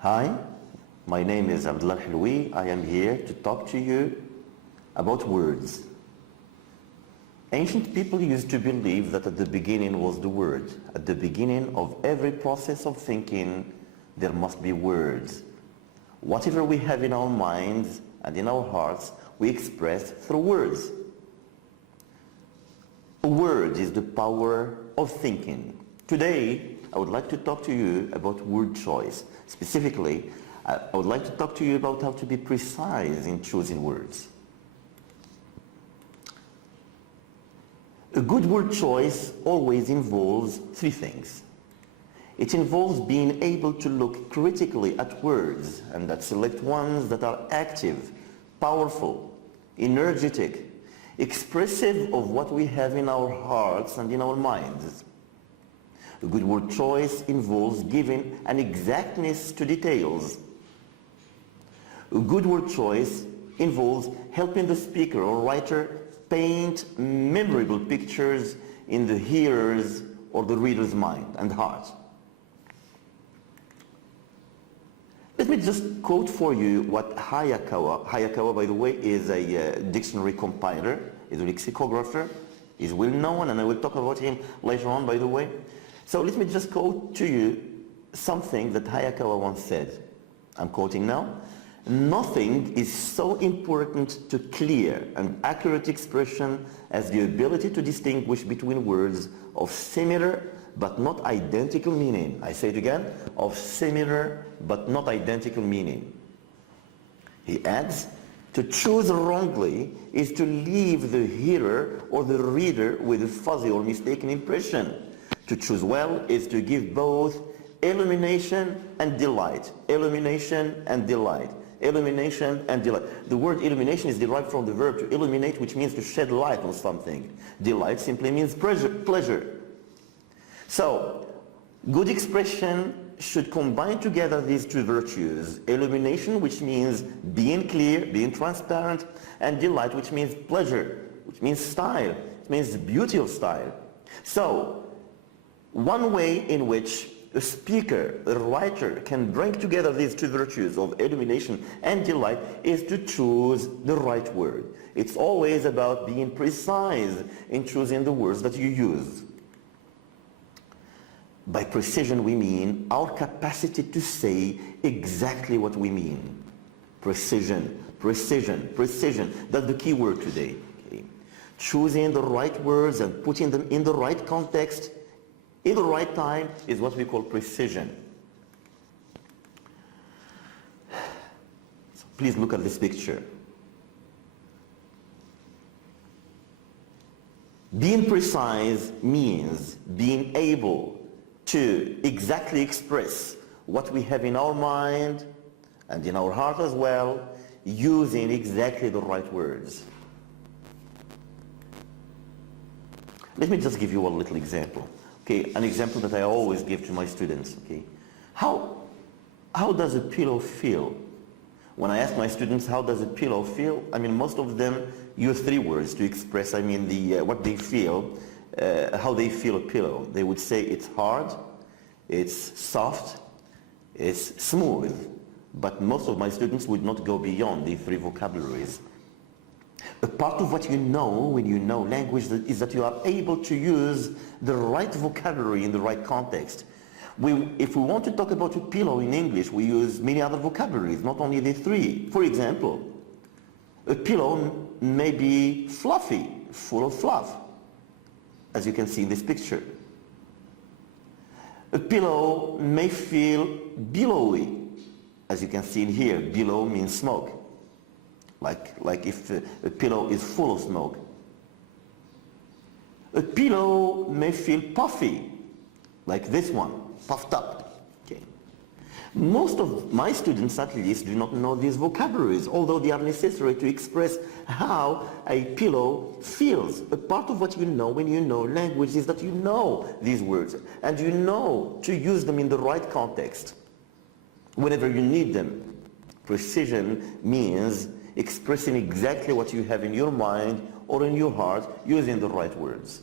Hi, my name is Abdullah Hilwi. I am here to talk to you about words. Ancient people used to believe that at the beginning was the word. At the beginning of every process of thinking, there must be words. Whatever we have in our minds and in our hearts, we express through words. A word is the power of thinking. Today, I would like to talk to you about word choice. Specifically, I would like to talk to you about how to be precise in choosing words. A good word choice always involves three things. It involves being able to look critically at words and that select ones that are active, powerful, energetic, expressive of what we have in our hearts and in our minds. A good word choice involves giving an exactness to details. A good word choice involves helping the speaker or writer paint memorable pictures in the hearer's or the reader's mind and heart. Let me just quote for you what Hayakawa, by the way, is a dictionary compiler, is a lexicographer, is well known, and I will talk about him later on, by the way. So let me just quote to you something that Hayakawa once said. I'm quoting now. Nothing is so important to clear and accurate expression as the ability to distinguish between words of similar but not identical meaning. I say it again, of similar but not identical meaning. He adds, to choose wrongly is to leave the hearer or the reader with a fuzzy or mistaken impression. To choose well is to give both illumination and delight. Illumination and delight. Illumination and delight. The word illumination is derived from the verb to illuminate, which means to shed light on something. Delight simply means pleasure. So, good expression should combine together these two virtues. Illumination, which means being clear, being transparent, and delight, which means pleasure, which means style, it means the beauty of style. So, one way in which a speaker, a writer can bring together these two virtues of illumination and delight is to choose the right word. It's always about being precise in choosing the words that you use. By precision we mean our capacity to say exactly what we mean. Precision, precision, precision. That's the key word today. Okay? Choosing the right words and putting them in the right context in the right time is what we call precision. So please look at this picture. Being precise means being able to exactly express what we have in our mind and in our heart as well, using exactly the right words. Let me just give you a little example. Okay, an example that I always give to my students. Okay, how does a pillow feel? When I ask my students how does a pillow feel, I mean most of them use three words to express. I mean what they feel, how they feel a pillow. They would say it's hard, it's soft, it's smooth. But most of my students would not go beyond these three vocabularies. A part of what you know when you know language is that you are able to use the right vocabulary in the right context. If we want to talk about a pillow in English, we use many other vocabularies, not only the three. For example, a pillow may be fluffy, full of fluff, as you can see in this picture. A pillow may feel billowy, as you can see in here. Billow means smoke. Like if a pillow is full of smoke. A pillow may feel puffy, like this one, puffed up. Okay. Most of my students, at least, do not know these vocabularies, although they are necessary to express how a pillow feels. A part of what you know when you know language is that you know these words, and you know to use them in the right context, whenever you need them. Precision means expressing exactly what you have in your mind or in your heart using the right words.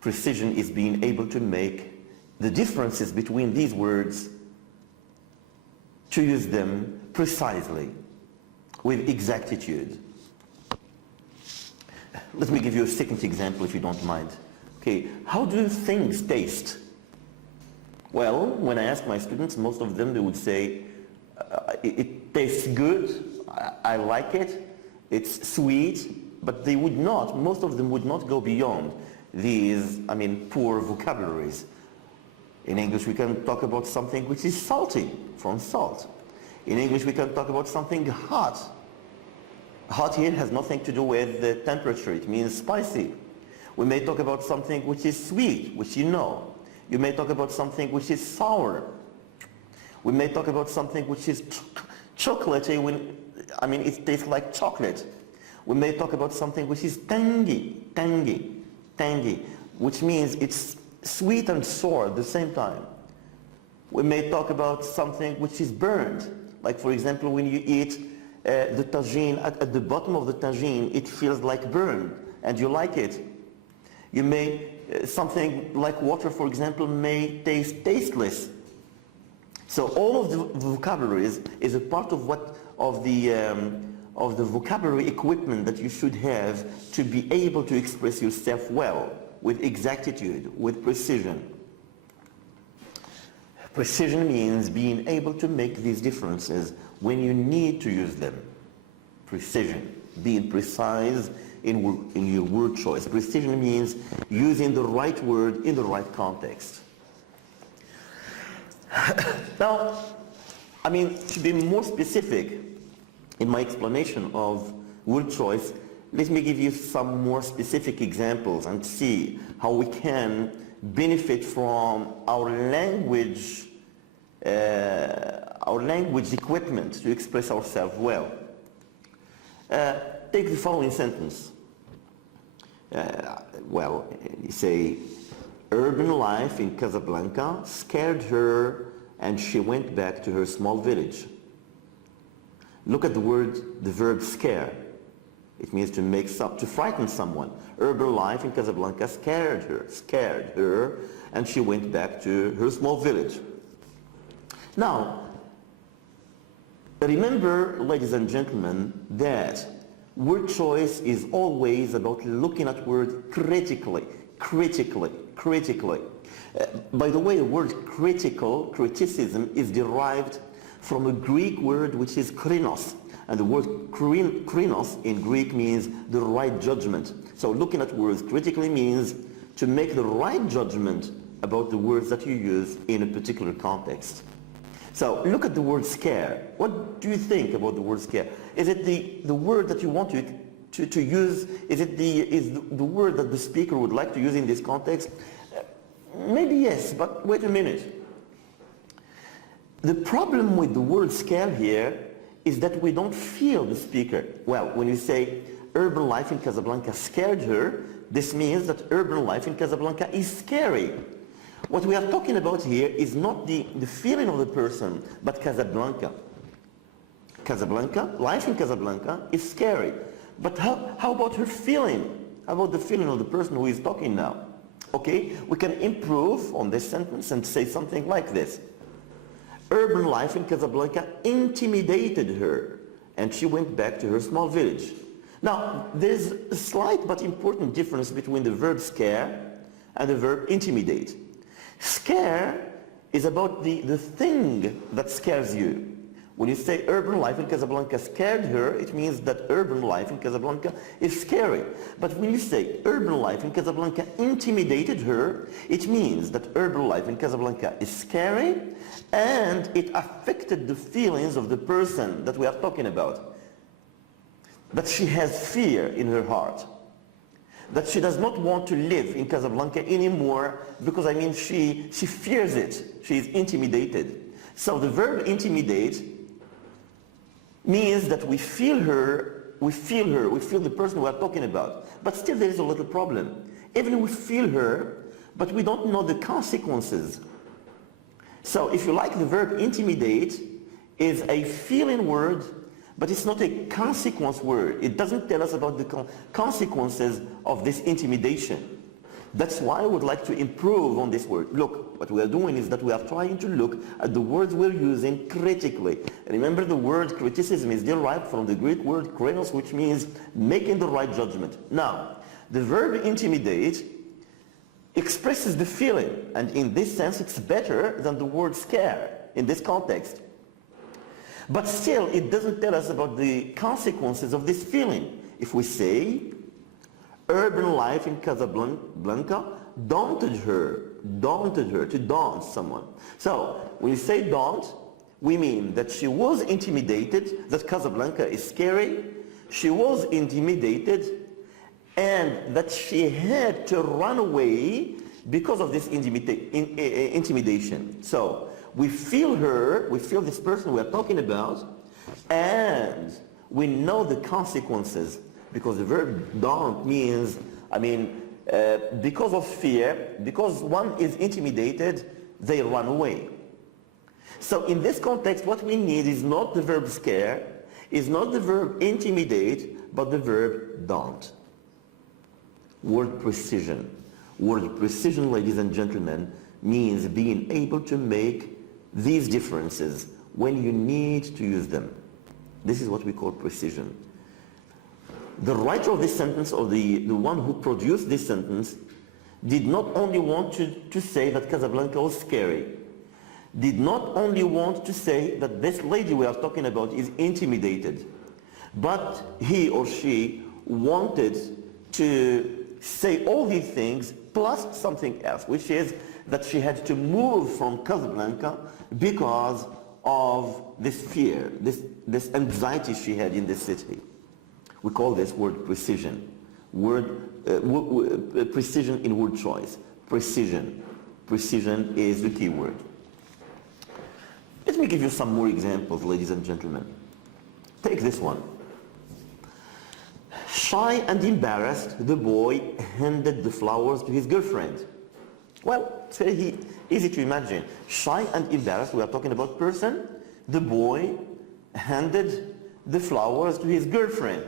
Precision is being able to make the differences between these words to use them precisely, with exactitude. Let me give you a second example if you don't mind. Okay, how do things taste? Well, when I ask my students, most of them, they would say, it tastes good, I like it, it's sweet, but they would not, most of them would not go beyond these, poor vocabularies. In English, we can talk about something which is salty, from salt. In English, we can talk about something hot. Hot here has nothing to do with the temperature, it means spicy. We may talk about something which is sweet, which you know. You may talk about something which is sour. We may talk about something which is chocolatey, it tastes like chocolate. We may talk about something which is tangy, which means it's sweet and sour at the same time. We may talk about something which is burnt, like for example when you eat the tagine, at the bottom of the tagine it feels like burn and you like it. You may, something like water for example may taste tasteless. So all of the vocabularies is a part of the vocabulary equipment that you should have to be able to express yourself well, with exactitude, with precision. Precision means being able to make these differences when you need to use them. Precision, being precise in your word choice. Precision means using the right word in the right context. Now, to be more specific in my explanation of word choice, let me give you some more specific examples and see how we can benefit from our language equipment to express ourselves well. Take the following sentence. You say, urban life in Casablanca scared her and she went back to her small village. Look at the verb scare. It means to frighten someone. Urban life in Casablanca scared her, and she went back to her small village. Now, remember, ladies and gentlemen, that word choice is always about looking at words critically. By the way, the word criticism, is derived from a Greek word which is krinos. And the word krinos in Greek means the right judgment. So looking at words critically means to make the right judgment about the words that you use in a particular context. So look at the word scare. What do you think about the word scare? Is it the word that you want to use? Is the word that the speaker would like to use in this context? Maybe yes, but wait a minute. The problem with the word scare here is that we don't feel the speaker. Well, when you say urban life in Casablanca scared her, this means that urban life in Casablanca is scary. What we are talking about here is not the feeling of the person, but Casablanca. Life in Casablanca is scary. But how about her feeling? How about the feeling of the person who is talking now? Okay, we can improve on this sentence and say something like this. Urban life in Casablanca intimidated her, and she went back to her small village. Now, there's a slight but important difference between the verb scare and the verb intimidate. Scare is about the thing that scares you. When you say urban life in Casablanca scared her, it means that urban life in Casablanca is scary. But when you say urban life in Casablanca intimidated her, it means that urban life in Casablanca is scary and it affected the feelings of the person that we are talking about. That she has fear in her heart. That she does not want to live in Casablanca anymore because she fears it. She is intimidated. So the verb intimidate means that we feel the person we are talking about. But still there is a little problem. Even we feel her, but we don't know the consequences. So if you like, the verb intimidate is a feeling word, but it's not a consequence word. It doesn't tell us about the consequences of this intimidation. That's why I would like to improve on this word. Look, what we are doing is that we are trying to look at the words we're using critically. Remember, the word criticism is derived from the Greek word krenos, which means making the right judgment. Now, the verb intimidate expresses the feeling, and in this sense it's better than the word scare in this context. But still, it doesn't tell us about the consequences of this feeling. If we say, urban life in Casablanca daunted her to daunt someone. So, when we say daunt, we mean that she was intimidated, that Casablanca is scary, she was intimidated, and that she had to run away because of this intimidation. So, we feel her, we feel this person we are talking about, and we know the consequences, because the verb daunt means, because of fear, because one is intimidated, they run away. So in this context, what we need is not the verb scare, is not the verb intimidate, but the verb daunt. Word precision. Word precision, ladies and gentlemen, means being able to make these differences when you need to use them. This is what we call precision. The writer of this sentence, or the one who produced this sentence, did not only want to say that Casablanca was scary, did not only want to say that this lady we are talking about is intimidated, but he or she wanted to say all these things plus something else, which is that she had to move from Casablanca because of this fear, this anxiety she had in this city. We call this word precision. Precision in word choice. Precision. Precision is the key word. Let me give you some more examples, ladies and gentlemen. Take this one. Shy and embarrassed, the boy handed the flowers to his girlfriend. Well, it's very easy to imagine. Shy and embarrassed, we are talking about person. The boy handed the flowers to his girlfriend.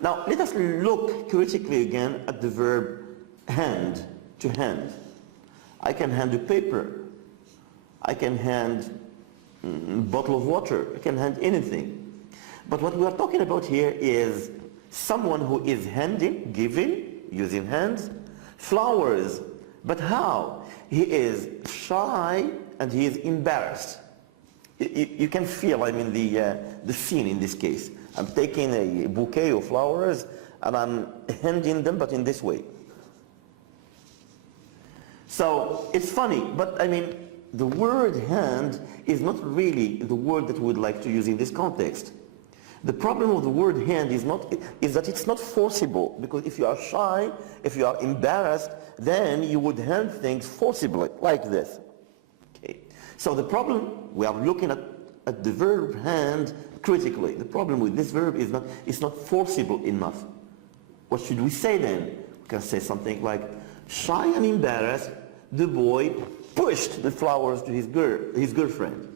Now, let us look critically again at the verb hand, to hand. I can hand a paper. I can hand a bottle of water. I can hand anything. But what we are talking about here is someone who is handing, giving, using hands, flowers. But how? He is shy and he is embarrassed. You can feel, the scene in this case. I'm taking a bouquet of flowers and I'm handing them, but in this way. So it's funny, but the word hand is not really the word that we would like to use in this context. The problem with the word hand is that it's not forcible, because if you are shy, if you are embarrassed, then you would hand things forcibly, like this. Okay. So the problem, we are looking at the verb hand critically. The problem with this verb is it's not forcible enough. What should we say then? We can say something like, shy and embarrassed, the boy pushed the flowers to his girlfriend.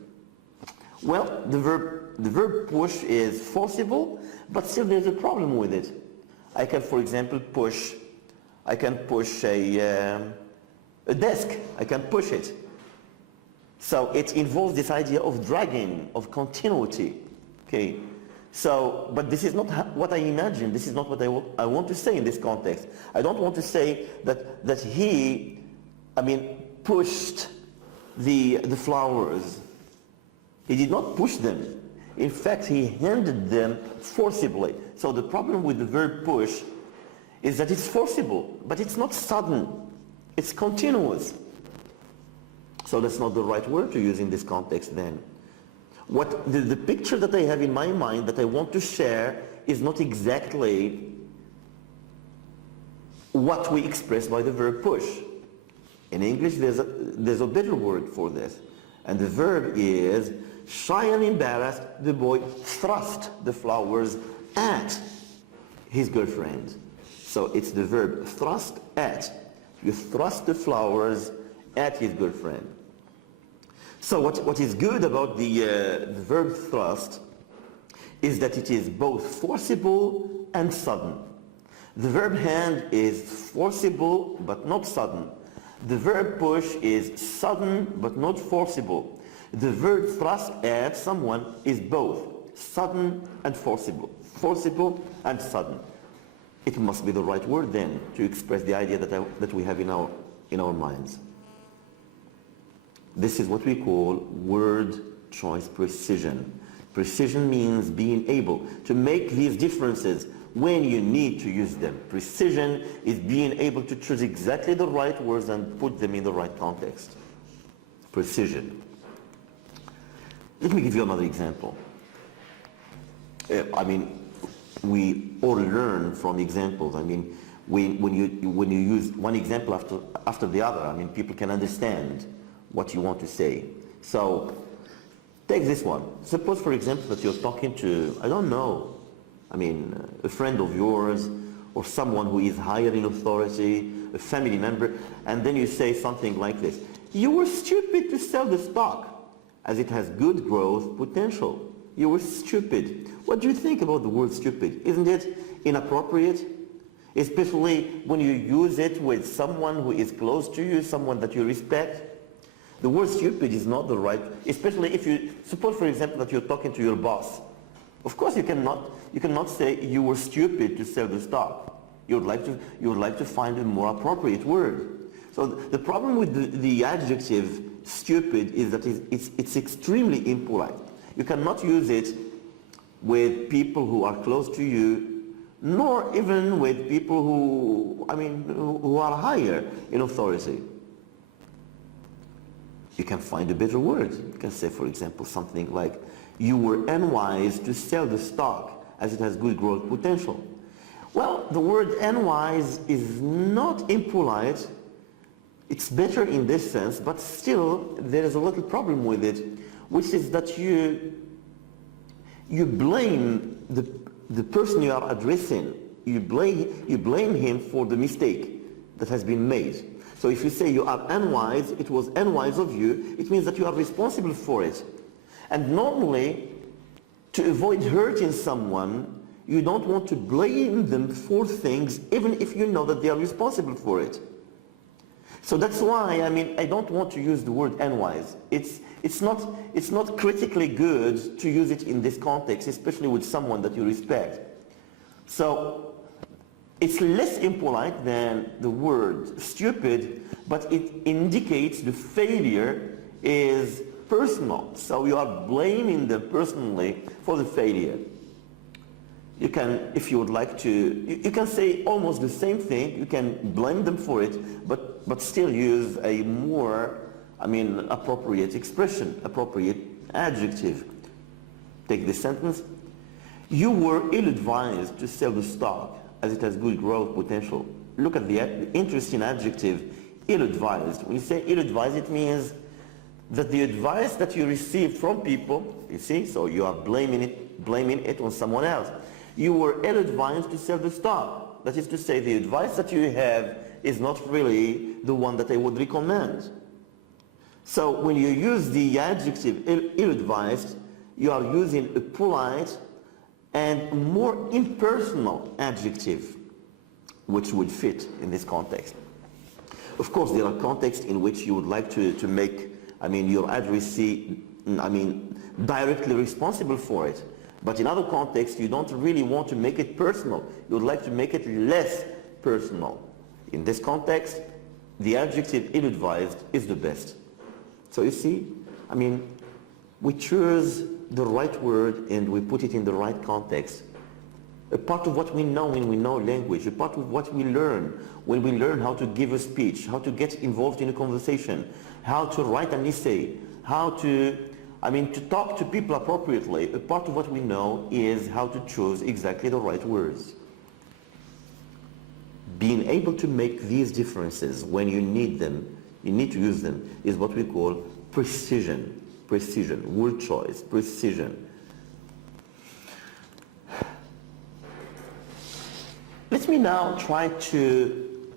Well, the verb push is forcible, but still there's a problem with it. I can, for example, push a desk. I can push it. So it involves this idea of dragging, of continuity. Okay. So, but this is not what I imagine. This is not what I want to say in this context. I don't want to say that he, pushed the flowers. He did not push them. In fact, he handed them forcibly. So the problem with the verb push is that it's forcible, but it's not sudden. It's continuous. So that's not the right word to use in this context then. What the picture that I have in my mind that I want to share is not exactly what we express by the verb push. In English, there's a better word for this. And the verb is, shy and embarrassed, the boy thrust the flowers at his girlfriend. So it's the verb thrust at. You thrust the flowers at his girlfriend. So what is good about the verb thrust is that it is both forcible and sudden. The verb hand is forcible but not sudden. The verb push is sudden but not forcible. The verb thrust at someone is both sudden and forcible. Forcible and sudden. It must be the right word then to express the idea that we have in our minds. This is what we call word choice precision. Precision means being able to make these differences when you need to use them. Precision is being able to choose exactly the right words and put them in the right context. Precision. Let me give you another example. We all learn from examples. When you use one example after the other, people can understand what you want to say. So, take this one. Suppose, for example, that you're talking to, I don't know, a friend of yours or someone who is higher in authority, a family member, and then you say something like this. You were stupid to sell the stock as it has good growth potential. You were stupid. What do you think about the word stupid? Isn't it inappropriate? Especially when you use it with someone who is close to you, someone that you respect. The word stupid is not the right, especially if you, suppose for example that you're talking to your boss. Of course you cannot say you were stupid to sell the stock. You would like to find a more appropriate word. So the problem with the adjective stupid is that it's extremely impolite. You cannot use it with people who are close to you, nor even with people who are higher in authority. You can find a better word. You can say, for example, something like, you were unwise to sell the stock as it has good growth potential. Well, the word unwise is not impolite. It's better in this sense, but still there is a little problem with it, which is that you blame the person you are addressing. You blame him for the mistake that has been made. So if you say you are unwise, it was unwise of you, it means that you are responsible for it. And normally, to avoid hurting someone, you don't want to blame them for things, even if you know that they are responsible for it. So that's why, I don't want to use the word unwise. It's not critically good to use it in this context, especially with someone that you respect. So it's less impolite than the word stupid, but it indicates the failure is personal. So you are blaming them personally for the failure. You can, if you would like to, you can say almost the same thing. You can blame them for it, but still use a more, appropriate expression, appropriate adjective. Take this sentence. You were ill-advised to sell the stock as it has good growth potential. Look at the interesting adjective, ill-advised. When you say ill-advised, it means that the advice that you received from people, you see, so you are blaming it on someone else. You were ill-advised to sell the stock. That is to say, the advice that you have is not really the one that I would recommend. So when you use the adjective ill-advised, you are using a polite and more impersonal adjective, which would fit in this context. Of course, there are contexts in which you would like to make, your addressee, directly responsible for it. But in other contexts, you don't really want to make it personal. You would like to make it less personal. In this context, the adjective ill-advised is the best. So you see, we choose the right word and we put it in the right context. A part of what we know when we know language, a part of what we learn when we learn how to give a speech, how to get involved in a conversation, how to write an essay, how to talk to people appropriately. A part of what we know is how to choose exactly the right words. Being able to make these differences when you need them, you need to use them, is what we call precision. Precision, word choice, precision. Let me now try to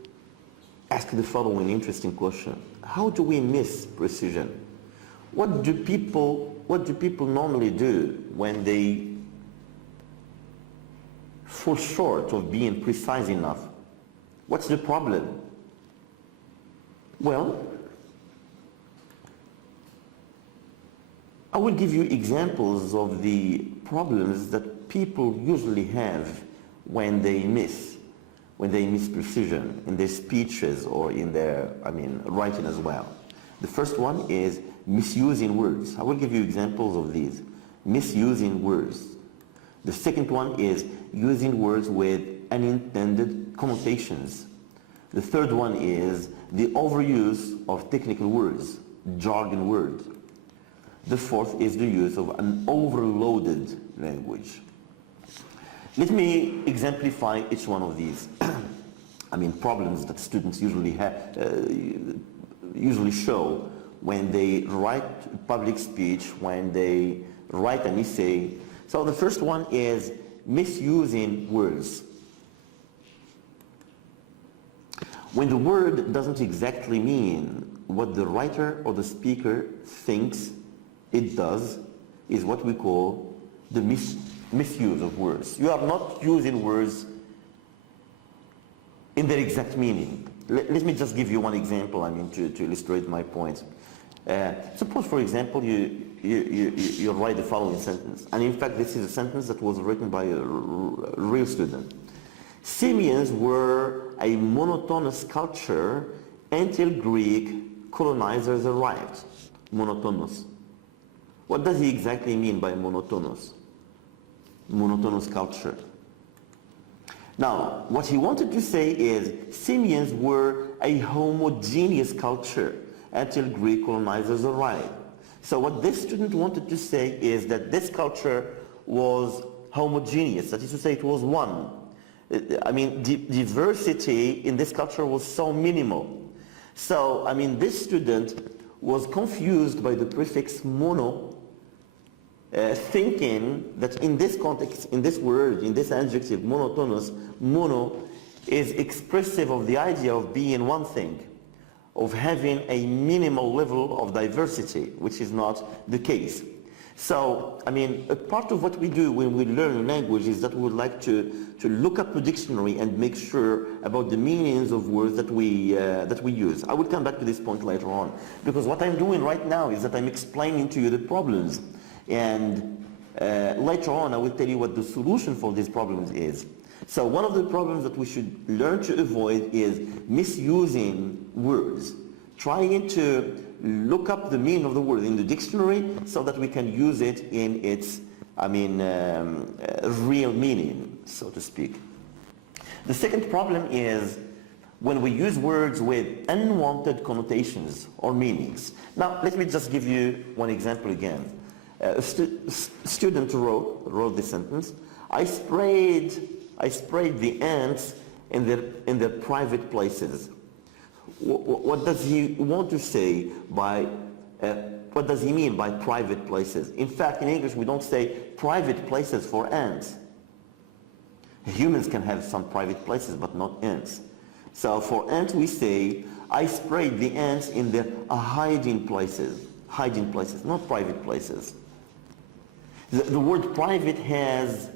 ask the following interesting question. How do we miss precision? What do people normally do when they fall short of being precise enough. What's the problem? Well, I will give you examples of the problems that people usually have when they miss precision in their speeches or in their, writing as well. The first one is misusing words. I will give you examples of these. Misusing words. The second one is using words with unintended connotations. The third one is the overuse of technical words, jargon words. The fourth is the use of an overloaded language. Let me exemplify each one of these. Problems that students usually show when they write public speech, when they write an essay. So the first one is misusing words. When the word doesn't exactly mean what the writer or the speaker thinks it does, is what we call the misuse of words. You are not using words in their exact meaning. Let me just give you one example, to illustrate my point. Suppose, for example, you write the following sentence, and in fact this is a sentence that was written by a real student. Simians were a monotonous culture until Greek colonizers arrived. Monotonous. What does he exactly mean by monotonous? Monotonous culture. Now, what he wanted to say is Simians were a homogeneous culture until Greek colonizers arrived. So what this student wanted to say is that this culture was homogeneous, that is to say it was one. Diversity in this culture was so minimal. So, this student was confused by the prefix mono, thinking that in this context, in this word, in this adjective, monotonous, mono is expressive of the idea of being one thing, of having a minimal level of diversity, which is not the case. So, a part of what we do when we learn a language is that we would like to look up the dictionary and make sure about the meanings of words that we use. I will come back to this point later on, because what I'm doing right now is that I'm explaining to you the problems, and later on I will tell you what the solution for these problems is. So one of the problems that we should learn to avoid is misusing words, trying to look up the meaning of the word in the dictionary so that we can use it in its, real meaning, so to speak. The second problem is when we use words with unwanted connotations or meanings. Now, let me just give you one example again. A student wrote this sentence. I sprayed the ants in their private places. What does he want to say by, what does he mean by private places? In fact, in English we don't say private places for ants. Humans can have some private places, but not ants. So for ants we say, I sprayed the ants in their hiding places, not private places. The word private has,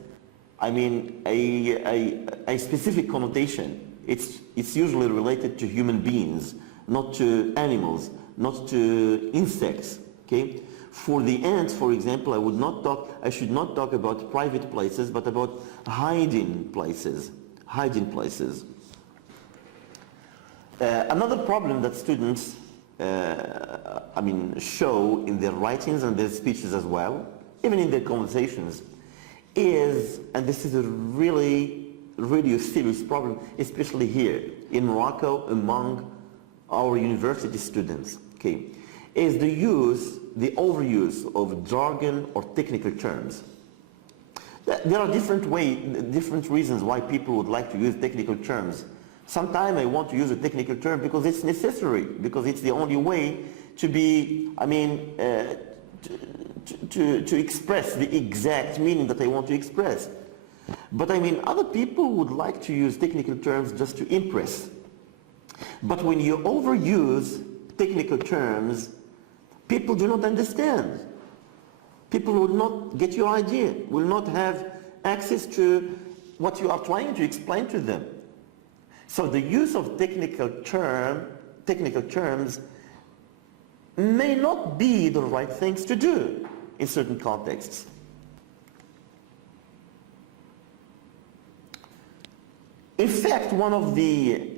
a specific connotation. It's usually related to human beings, not to animals, not to insects, okay? For the ants, for example, I should not talk about private places, but about hiding places. Another problem that students, show in their writings and their speeches as well, even in their conversations, is, and this is a really serious problem, especially here in Morocco among our university students, okay, is the overuse of jargon or technical terms. There are different reasons why people would like to use technical terms. Sometimes I want to use a technical term because it's necessary, because it's the only way to be, to express the exact meaning that I want to express. But other people would like to use technical terms just to impress. But when you overuse technical terms, people do not understand. People will not get your idea, will not have access to what you are trying to explain to them. So the use of technical terms may not be the right things to do in certain contexts. In fact, one of the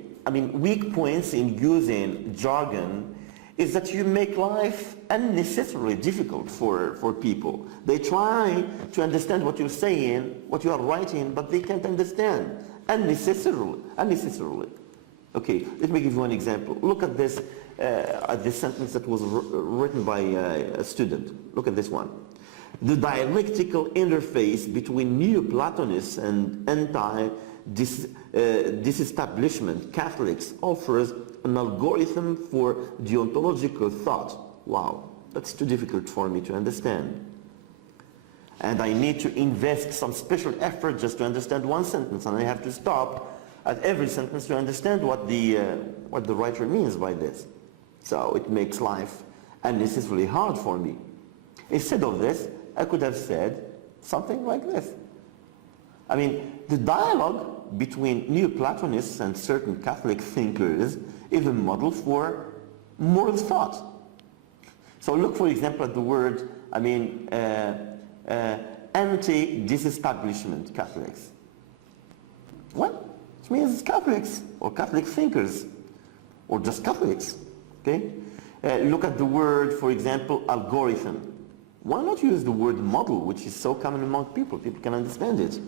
weak points in using jargon is that you make life unnecessarily difficult for people. They try to understand what you're saying, what you are writing, but they can't understand unnecessarily. Okay, let me give you one example. Look at this sentence that was written by a student. Look at this one. The dialectical interface between Neoplatonists and disestablishment Catholics offers an algorithm for deontological thought. Wow, that's too difficult for me to understand. And I need to invest some special effort just to understand one sentence, and I have to stop at every sentence to understand what the writer means by this. So it makes life unnecessarily hard for me. Instead of this, I could have said something like this. The dialogue between Neoplatonists and certain Catholic thinkers is a model for moral thought. So look, for example, at the word, anti-disestablishment Catholics. What? It means Catholics, or Catholic thinkers, or just Catholics, okay? Look at the word, for example, algorithm. Why not use the word model, which is so common among people? People can understand it.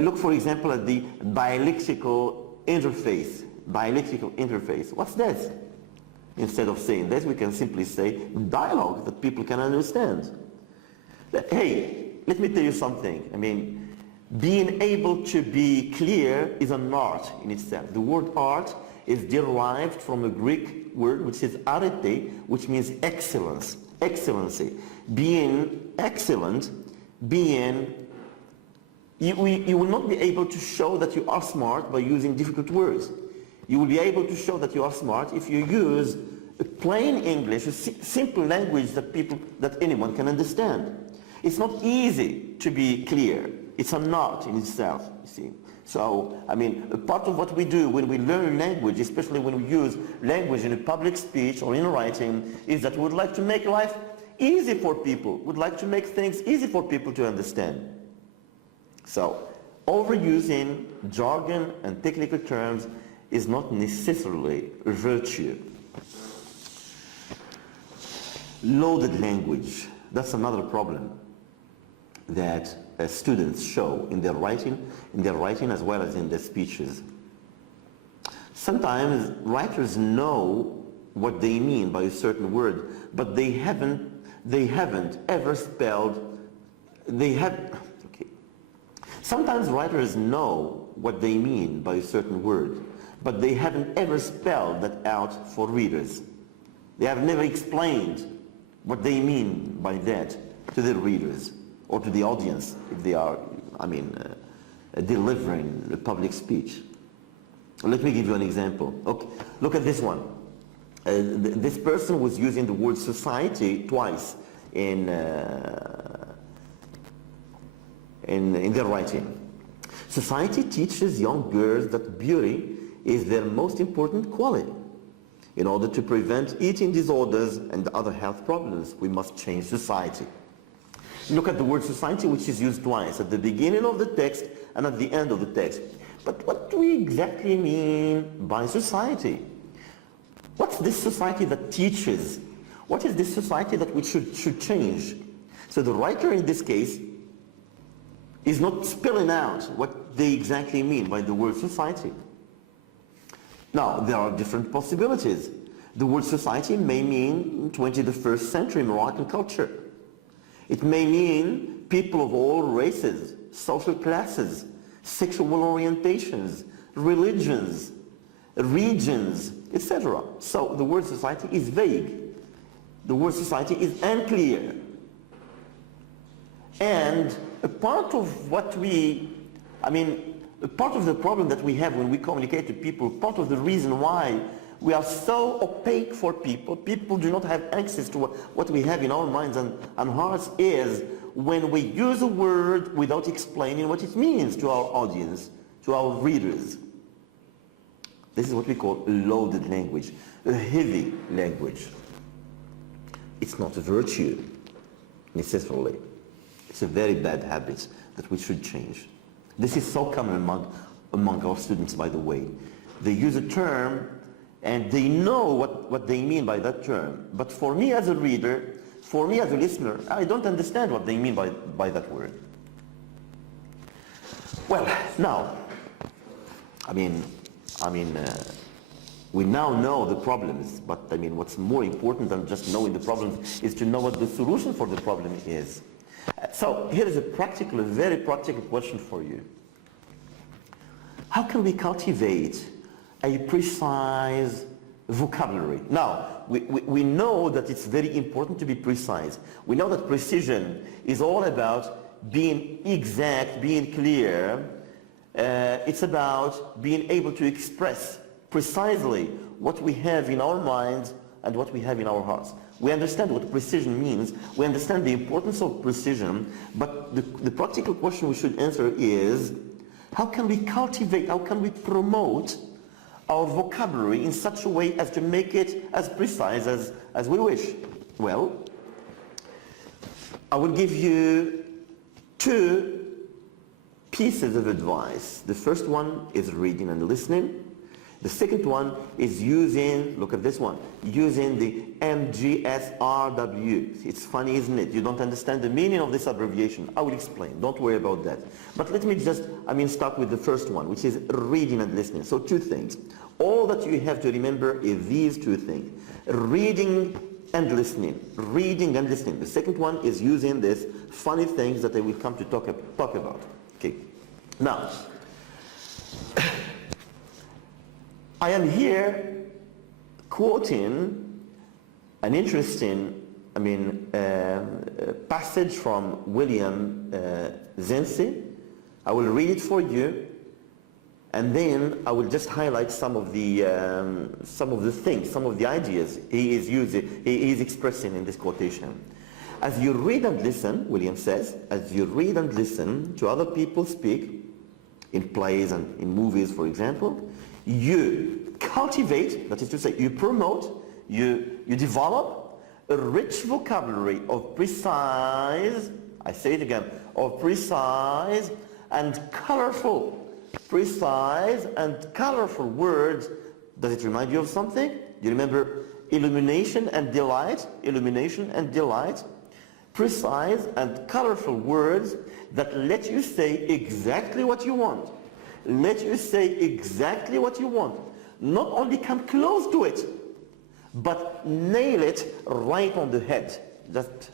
Look, for example, at the dialectical interface. Dialectical interface. What's that? Instead of saying that, we can simply say dialogue that people can understand. Hey, let me tell you something. Being able to be clear is an art in itself. The word art is derived from a Greek word which is arete, which means excellence, excellency. Being excellent, you will not be able to show that you are smart by using difficult words. You will be able to show that you are smart if you use a plain English, a simple language that anyone can understand. It's not easy to be clear. It's an art in itself, you see. So, a part of what we do when we learn language, especially when we use language in a public speech or in writing, is that we would like to make life easy for people. We'd like to make things easy for people to understand. So, overusing jargon and technical terms is not necessarily a virtue. Loaded language, that's another problem that students show in their writing as well as in their speeches. Sometimes writers know what they mean by a certain word, but they haven't ever spelled, Sometimes writers know what they mean by a certain word, but they haven't ever spelled that out for readers. They have never explained what they mean by that to their readers or to the audience if they are, delivering a public speech. Let me give you an example. Okay, look at this one. This person was using the word society twice in their writing. Society teaches young girls that beauty is their most important quality. In order to prevent eating disorders and other health problems, we must change society. Look at the word society, which is used twice, at the beginning of the text and at the end of the text. But what do we exactly mean by society? What's this society that teaches? What is this society that we should change? So the writer in this case is not spelling out what they exactly mean by the word society. Now, there are different possibilities. The word society may mean 21st century Moroccan culture. It may mean people of all races, social classes, sexual orientations, religions, regions, etc. So the word society is vague. The word society is unclear. And a part of what part of the problem that we have when we communicate to people, part of the reason why we are so opaque for people do not have access to what we have in our minds and hearts, is when we use a word without explaining what it means to our audience, to our readers. This is what we call loaded language, a heavy language. It's not a virtue, necessarily. It's a very bad habit that we should change. This is so common among our students, by the way. They use a term and they know what they mean by that term. But for me as a reader, for me as a listener, I don't understand what they mean by that word. Well, now, we now know the problems, but what's more important than just knowing the problems is to know what the solution for the problem is. So here is a very practical question for you. How can we cultivate a precise vocabulary? Now, we know that it's very important to be precise. We know that precision is all about being exact, being clear. It's about being able to express precisely what we have in our minds and what we have in our hearts. We understand what precision means. We understand the importance of precision, but the practical question we should answer is, how can we cultivate, how can we promote our vocabulary in such a way as to make it as precise as we wish? Well, I will give you two pieces of advice. The first one is reading and listening. The second one is using, look at this one, using the MGSRW. It's funny, isn't it? You don't understand the meaning of this abbreviation. I will explain. Don't worry about that. But let me just, start with the first one, which is reading and listening. So two things. All that you have to remember is these two things. Reading and listening. Reading and listening. The second one is using these funny things that I will come to talk about. Okay. Now, I am here quoting an interesting, passage from William Zensi. I will read it for you, and then I will just highlight some of the things, some of the ideas he is expressing in this quotation. As you read and listen, William says, as you read and listen to other people speak, in plays and in movies, for example, you cultivate, that is to say, you promote, you develop a rich vocabulary of precise, I say it again, of precise and colorful words. Does it remind you of something? Do you remember illumination and delight? Illumination and delight. Precise and colorful words that let you say exactly what you want. Let you say exactly what you want. Not only come close to it, but nail it right on the head. Just,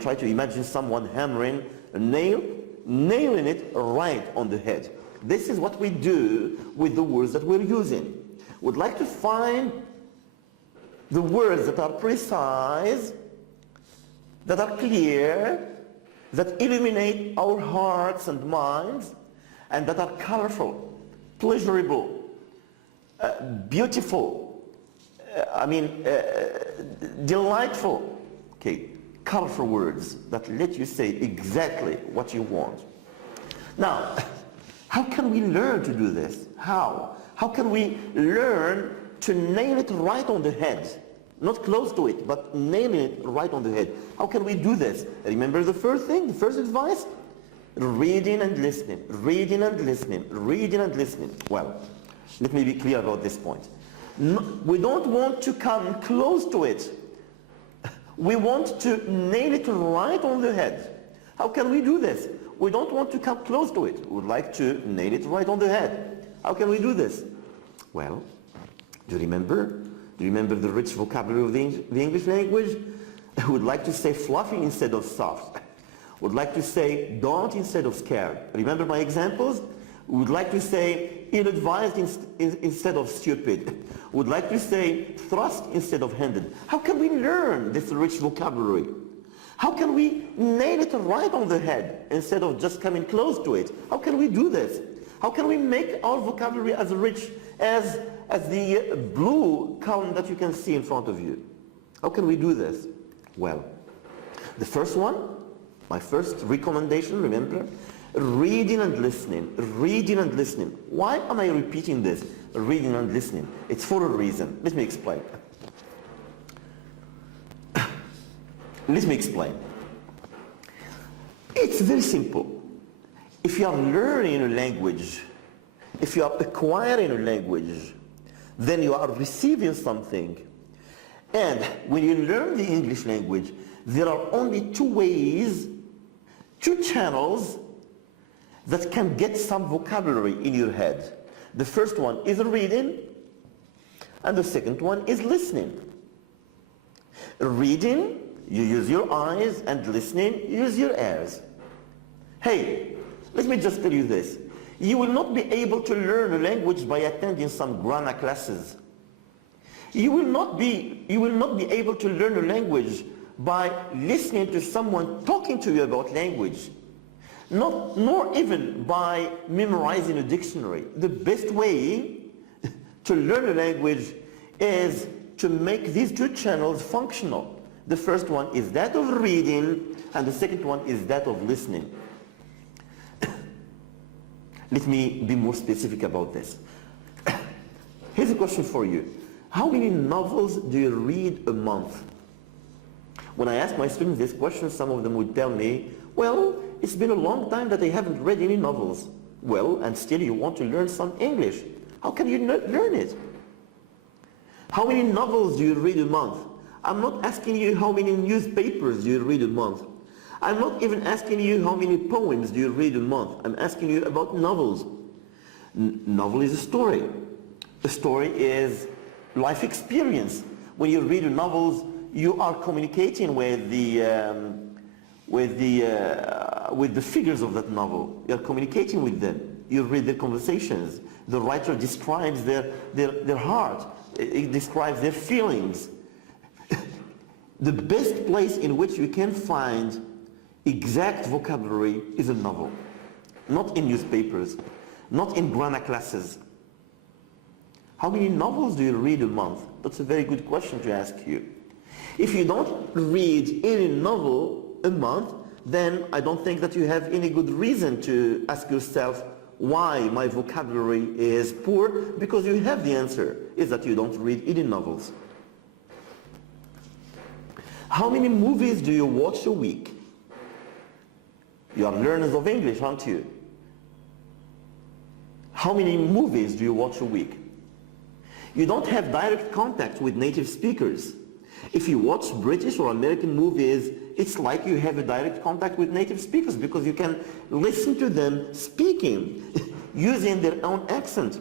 try to imagine someone hammering a nail, nailing it right on the head. This is what we do with the words that we're using. We'd like to find the words that are precise, that are clear, that illuminate our hearts and minds, and that are colorful, pleasurable, beautiful, delightful. Okay, colorful words that let you say exactly what you want. Now, how can we learn to do this? How? How can we learn to nail it right on the head? Not close to it, but nailing it right on the head. How can we do this? Remember the first thing, the first advice? Reading and listening, reading and listening, reading and listening. Well, let me be clear about this point. No, we don't want to come close to it. We want to nail it right on the head. How can we do this? We don't want to come close to it. We would like to nail it right on the head. How can we do this? Well, do you remember? Do you remember the rich vocabulary of the English language? I would like to say fluffy instead of soft. Would like to say don't instead of scared. Remember my examples? Would like to say ill-advised instead of stupid. Would like to say thrust instead of handed. How can we learn this rich vocabulary? How can we nail it right on the head instead of just coming close to it? How can we do this? How can we make our vocabulary as rich as the blue column that you can see in front of you? How can we do this? Well, the first one My first recommendation, remember, reading and listening, reading and listening. Why am I repeating this? Reading and listening. It's for a reason. Let me explain. Let me explain. It's very simple. If you are learning a language, if you are acquiring a language, then you are receiving something. And when you learn the English language, there are only two ways, two channels that can get some vocabulary in your head. The first one is reading, and the second one is listening. Reading, you use your eyes, and listening, you use your ears. Hey, let me just tell you this. You will not be able to learn a language by attending some grammar classes. You will not be able to learn a language by listening to someone talking to you about language. Nor even by memorizing a dictionary. The best way to learn a language is to make these two channels functional. The first one is that of reading, and the second one is that of listening. Let me be more specific about this. Here's a question for you. How many novels do you read a month? When I ask my students this question, some of them would tell me, well, it's been a long time that I haven't read any novels. Well, and still you want to learn some English. How can you learn it? How many novels do you read a month? I'm not asking you how many newspapers do you read a month. I'm not even asking you how many poems do you read a month. I'm asking you about novels. Novel is a story. A story is life experience. When you read novels, you are communicating with the figures of that novel. You are communicating with them. You read their conversations. The writer describes their heart. It describes their feelings. The best place in which you can find exact vocabulary is a novel. Not in newspapers, not in grammar classes. How many novels do you read a month? That's a very good question to ask you. If you don't read any novel a month, then I don't think that you have any good reason to ask yourself why my vocabulary is poor, because you have the answer, is that you don't read any novels. How many movies do you watch a week? You are learners of English, aren't you? How many movies do you watch a week? You don't have direct contact with native speakers. If you watch British or American movies, it's like you have a direct contact with native speakers because you can listen to them speaking, using their own accent.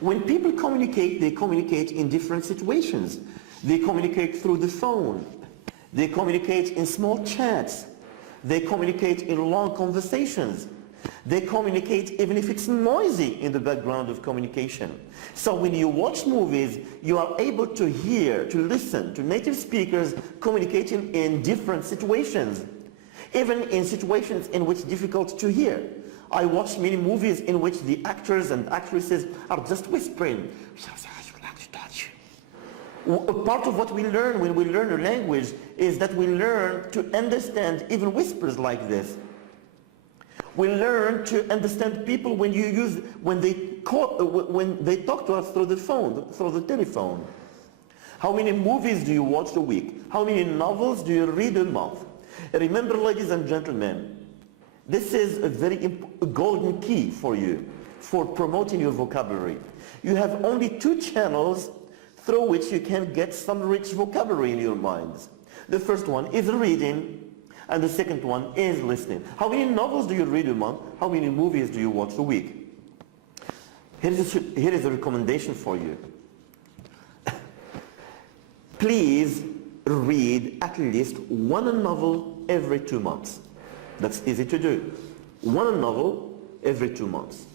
When people communicate, they communicate in different situations. They communicate through the phone. They communicate in small chats. They communicate in long conversations. They communicate even if it's noisy in the background of communication. So when you watch movies, you are able to hear, to listen to native speakers communicating in different situations, even in situations in which it's difficult to hear. I watch many movies in which the actors and actresses are just whispering. A part of what we learn when we learn a language is that we learn to understand even whispers like this. We learn to understand people when they talk to us through the phone, through the telephone. How many movies do you watch a week? How many novels do you read a month? Remember, ladies and gentlemen, this is a very golden key for you, for promoting your vocabulary. You have only two channels through which you can get some rich vocabulary in your minds. The first one is reading, and the second one is listening. How many novels do you read a month? How many movies do you watch a week? Here is a recommendation for you. Please read at least one novel every 2 months. That's easy to do. One novel every 2 months.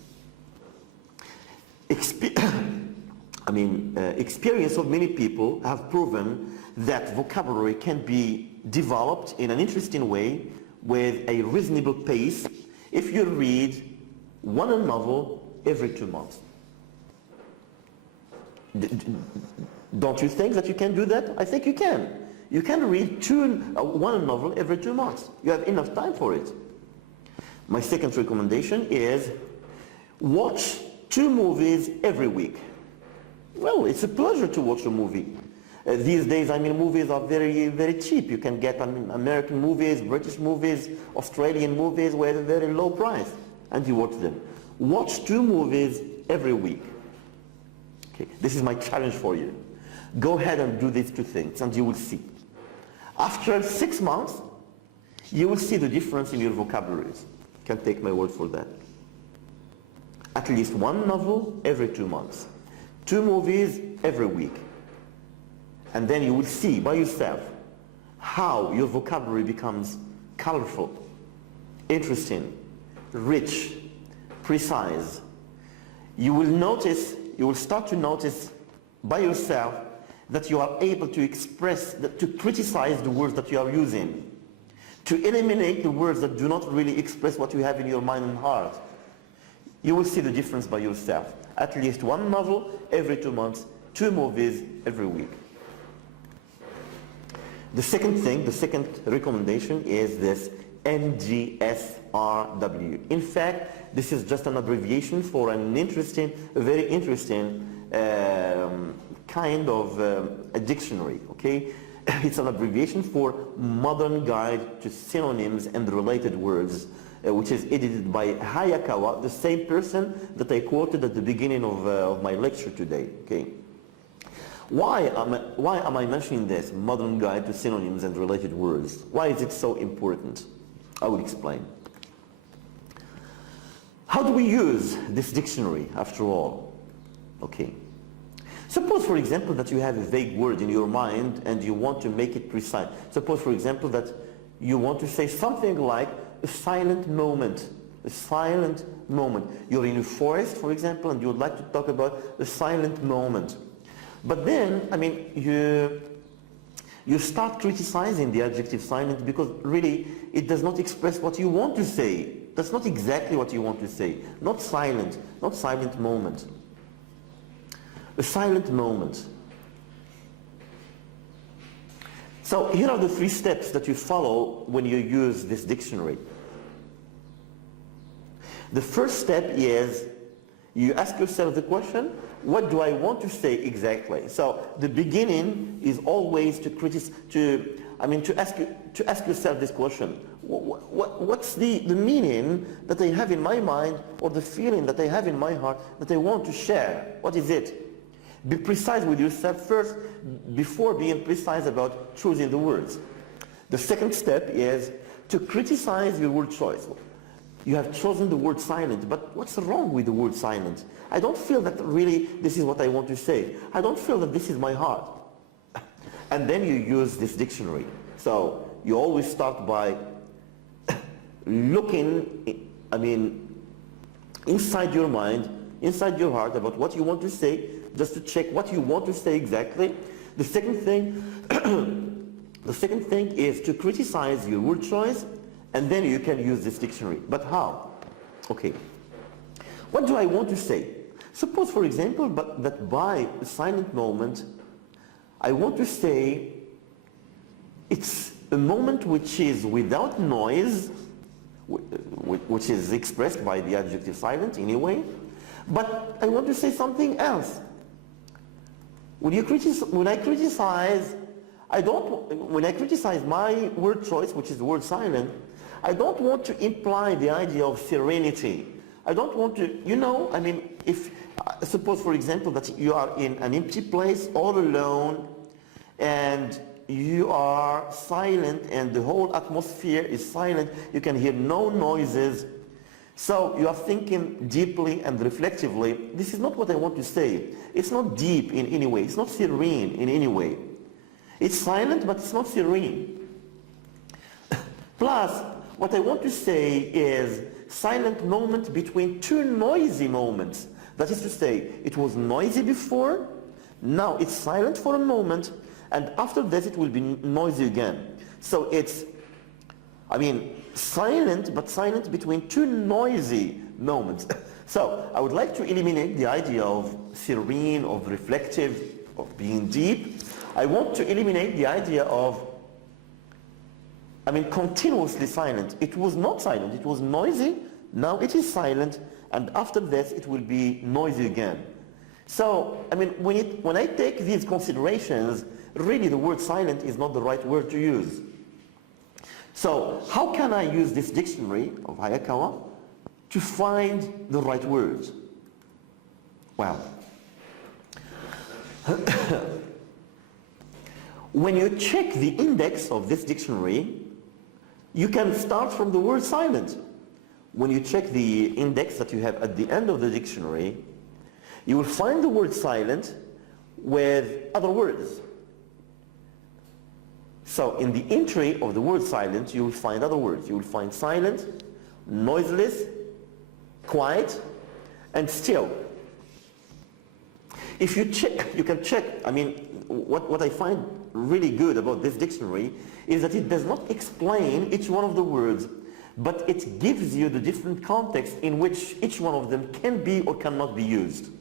Experience of many people have proven that vocabulary can be developed in an interesting way with a reasonable pace if you read one novel every 2 months. Don't you think that you can do that? I think you can. You can read one novel every 2 months. You have enough time for it. My second recommendation is watch 2 movies every week. Well, it's a pleasure to watch a movie. These days, movies are very, very cheap. You can get American movies, British movies, Australian movies with a very low price, and you watch them. Watch 2 movies every week. Okay, this is my challenge for you. Go ahead and do these 2 things, and you will see. After 6 months, you will see the difference in your vocabularies. You can take my word for that. At least 1 novel every 2 months. 2 movies every week. And then you will see by yourself how your vocabulary becomes colorful, interesting, rich, precise. You will start to notice by yourself that you are able to express, to criticize the words that you are using, to eliminate the words that do not really express what you have in your mind and heart. You will see the difference by yourself. At least 1 novel every 2 months, 2 movies every week. The second recommendation is this MGSRW. In fact, this is just an abbreviation for a very interesting kind of a dictionary, okay? It's an abbreviation for Modern Guide to Synonyms and Related Words, which is edited by Hayakawa, the same person that I quoted at the beginning of my lecture today, okay? Why am I mentioning this, Modern Guide to Synonyms and Related Words? Why is it so important? I will explain. How do we use this dictionary, after all? Okay. Suppose, for example, that you have a vague word in your mind and you want to make it precise. Suppose, for example, that you want to say something like a silent moment. A silent moment. You're in a forest, for example, and you would like to talk about a silent moment. But then, you start criticizing the adjective silent because really it does not express what you want to say. That's not exactly what you want to say. Not silent moment. A silent moment. So here are the 3 steps that you follow when you use this dictionary. The first step is you ask yourself the question, what do I want to say exactly? So the beginning is always to ask yourself this question. What's the meaning that I have in my mind, or the feeling that I have in my heart that I want to share? What is it? Be precise with yourself first before being precise about choosing the words. The second step is to criticize your word choice. You have chosen the word silent, but what's wrong with the word silent? I don't feel that really this is what I want to say. I don't feel that this is my heart. And then you use this dictionary. So you always start by looking, inside your mind, inside your heart about what you want to say, just to check what you want to say exactly. The second thing is to criticize your word choice, and then you can use this dictionary. But how? Okay. What do I want to say? Suppose, for example, that by a silent moment, I want to say it's a moment which is without noise, which is expressed by the adjective silent anyway, but I want to say something else. When I criticize my word choice, which is the word silent, I don't want to imply the idea of serenity. I don't want to, if suppose, for example, that you are in an empty place all alone and you are silent and the whole atmosphere is silent, you can hear no noises. So you are thinking deeply and reflectively, this is not what I want to say. It's not deep in any way. It's not serene in any way. It's silent, but it's not serene. Plus, what I want to say is silent moment between 2 noisy moments. That is to say, it was noisy before, now it's silent for a moment, and after that it will be noisy again. So it's, silent, but silent between 2 noisy moments. So I would like to eliminate the idea of serene, of reflective, of being deep. I want to eliminate the idea of, continuously silent. It was not silent, it was noisy, now it is silent, and after this it will be noisy again. So, when I take these considerations, really the word silent is not the right word to use. So, how can I use this dictionary of Hayakawa to find the right words? Well, when you check the index of this dictionary, you can start from the word silent. When you check the index that you have at the end of the dictionary, you will find the word silent with other words. So in the entry of the word silent, you will find other words. You will find silent, noiseless, quiet, and still. If you check, you can check, what I find really good about this dictionary is that it does not explain each one of the words, but it gives you the different contexts in which each one of them can be or cannot be used.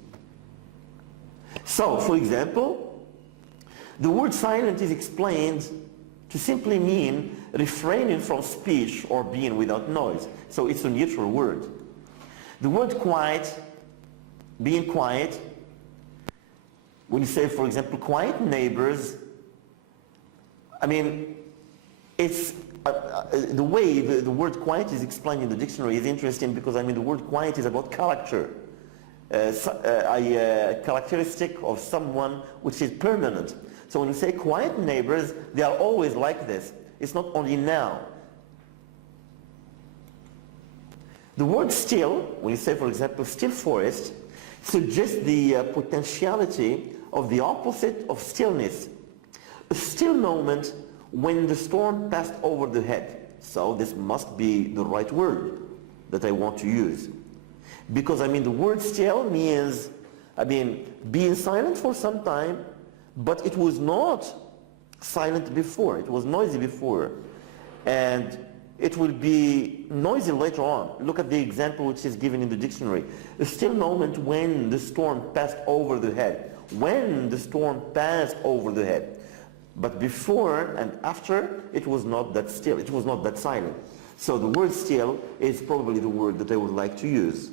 So, for example, the word silent is explained to simply mean refraining from speech or being without noise. So it's a neutral word. The word quiet, being quiet, when you say, for example, quiet neighbors, it's the way the word quiet is explained in the dictionary is interesting because the word quiet is about character, a characteristic of someone which is permanent. So when you say quiet neighbors, they are always like this. It's not only now. The word still, when you say, for example, still forest, suggests the potentiality of the opposite of stillness. A still moment when the storm passed over the head. So this must be the right word that I want to use. Because the word still means, being silent for some time, but it was not silent before, it was noisy before. And it will be noisy later on. Look at the example which is given in the dictionary. A still moment when the storm passed over the head. When the storm passed over the head. But before and after, it was not that still, it was not that silent. So the word still is probably the word that I would like to use.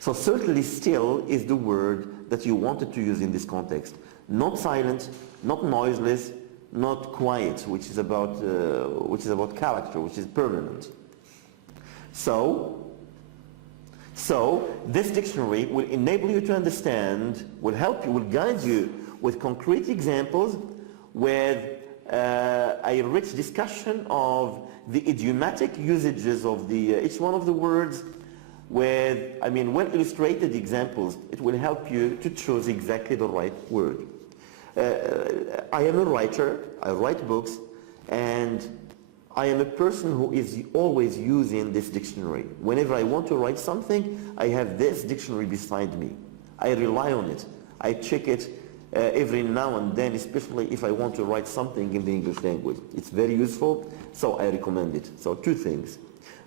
So certainly still is the word that you wanted to use in this context. Not silent, not noiseless, not quiet, which is about character, which is permanent. So this dictionary will enable you to understand, will help you, will guide you with concrete examples, with a rich discussion of the idiomatic usages of each one of the words, with well-illustrated examples. It will help you to choose exactly the right word. I am a writer, I write books, and I am a person who is always using this dictionary. Whenever I want to write something, I have this dictionary beside me. I rely on it. I check it every now and then, especially if I want to write something in the English language. It's very useful, so I recommend it. So two things.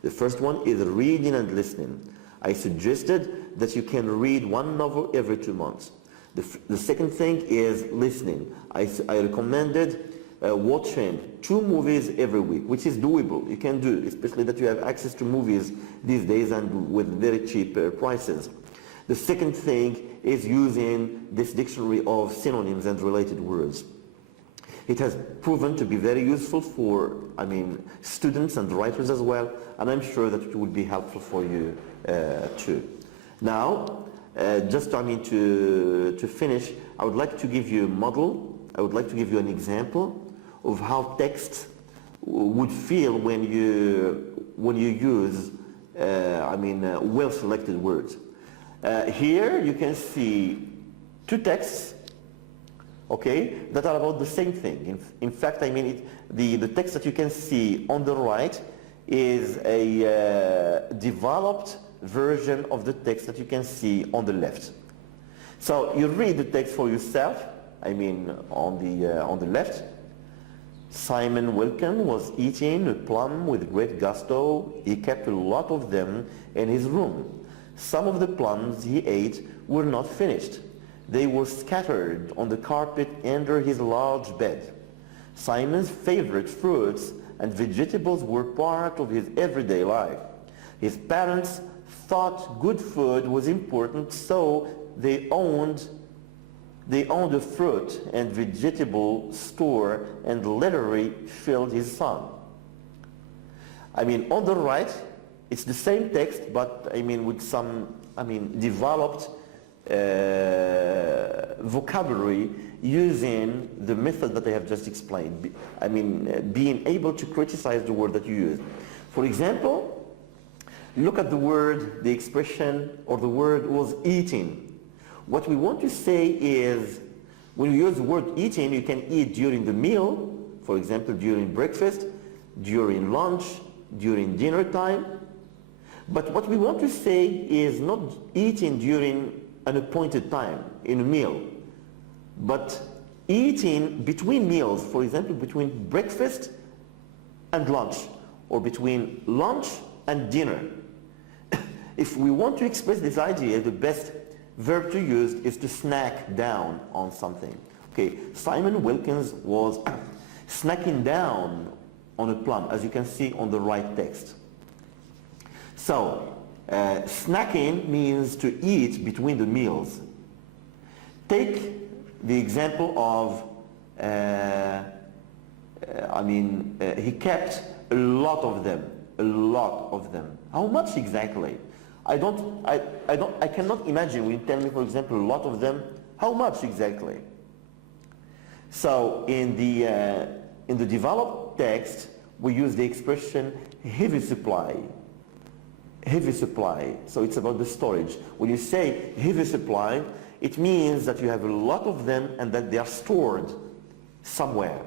The first one is reading and listening. I suggested that you can read one novel every 2 months. The second thing is listening. I recommended watching 2 movies every week, which is doable. You can do, especially that you have access to movies these days and with very cheap prices. The second thing is using this dictionary of synonyms and related words. It has proven to be very useful for, students and writers as well, and I'm sure that it will be helpful for you too. Now, just to finish, I would like to give you a model. I would like to give you an example of how text would feel when you use well-selected words. Here you can see 2 texts, okay, that are about the same thing. In fact, the text that you can see on the right is a developed version of the text that you can see on the left. So you read the text for yourself. On the left, Simon Wilkin was eating a plum with great gusto. He kept a lot of them in his room. Some of the plums he ate were not finished. They were scattered on the carpet under his large bed. Simon's favorite fruits and vegetables were part of his everyday life. His parents thought good food was important, so they owned a fruit and vegetable store and literally filled his son. I mean, on the right, it's the same text, but I mean, with some, developed vocabulary using the method that I have just explained. Being able to criticize the word that you use. For example, look at the word, the expression, or the word was eating. What we want to say is, when you use the word eating, you can eat during the meal, for example, during breakfast, during lunch, during dinner time. But what we want to say is not eating during an appointed time in a meal, but eating between meals, for example, between breakfast and lunch, or between lunch and dinner. If we want to express this idea, the best verb to use is to snack down on something. Okay, Simon Wilkins was snacking down on a plum, as you can see on the right text. So, snacking means to eat between the meals. Take the example of, he kept a lot of them. How much exactly? I cannot imagine when you tell me, for example, a lot of them, how much exactly? So in the developed text, we use the expression heavy supply. Heavy supply, so it's about the storage. When you say heavy supply, it means that you have a lot of them and that they are stored somewhere,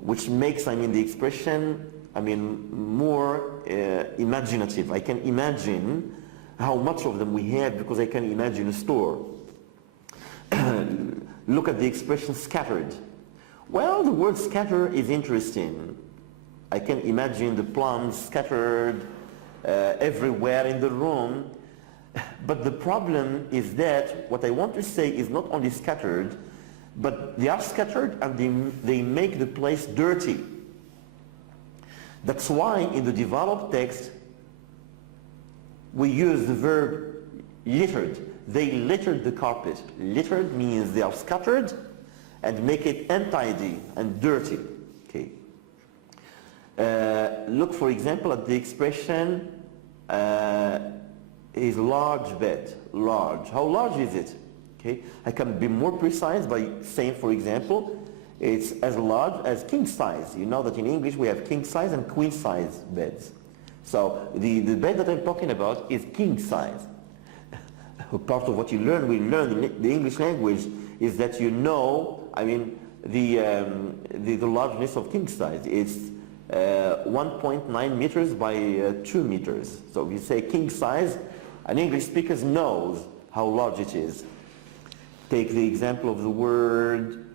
which makes, the expression, more imaginative. I can imagine how much of them we have because I can imagine a store. Look at the expression scattered. Well, the word scatter is interesting. I can imagine the plums scattered everywhere in the room, but the problem is that what I want to say is not only scattered, but they are scattered and they make the place dirty. That's why in the developed text we use the verb littered. They littered the carpet. Littered means they are scattered and make it untidy and dirty. Okay. Look, for example, at the expression his large bed. Large. How large is it? Okay. I can be more precise by saying, for example, it's as large as king size. You know that in English we have king size and queen size beds. So the bed that I'm talking about is king size. Part of what we learn in the English language is that the largeness of king size. It's 1.9 meters by 2 meters. So if you say king size, an English speaker knows how large it is. Take the example of the word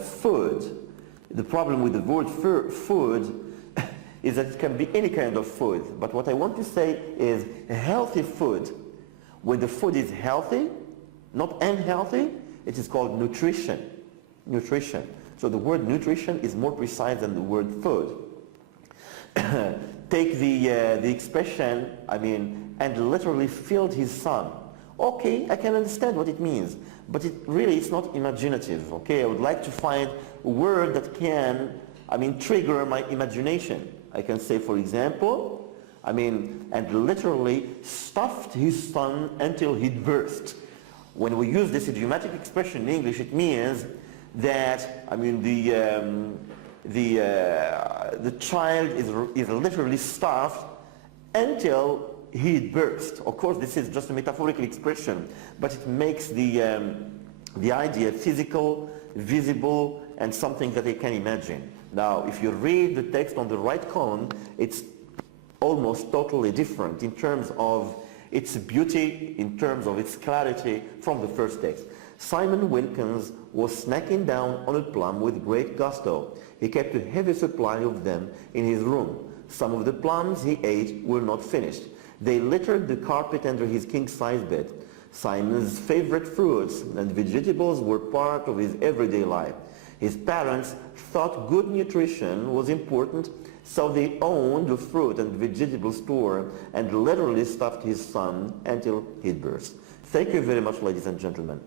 food. The problem with the word food is that it can be any kind of food. But what I want to say is healthy food. When the food is healthy, not unhealthy, it is called nutrition. Nutrition. So the word nutrition is more precise than the word food. Take the expression, and literally filled his son. Okay, I can understand what it means, but it's not imaginative, okay? I would like to find a word that can, trigger my imagination. I can say, for example, and literally stuffed his son until he burst. When we use this idiomatic expression in English, it means that, the child is literally stuffed until he burst. Of course, this is just a metaphorical expression, but it makes the idea physical, visible, and something that I can imagine. Now, if you read the text on the right column, it's almost totally different in terms of its beauty, in terms of its clarity from the first text. Simon Wilkins was snacking down on a plum with great gusto. He kept a heavy supply of them in his room. Some of the plums he ate were not finished. They littered the carpet under his king-size bed. Simon's favorite fruits and vegetables were part of his everyday life. His parents thought good nutrition was important, so they owned a fruit and vegetable store and literally stuffed his son until he burst. Thank you very much, ladies and gentlemen.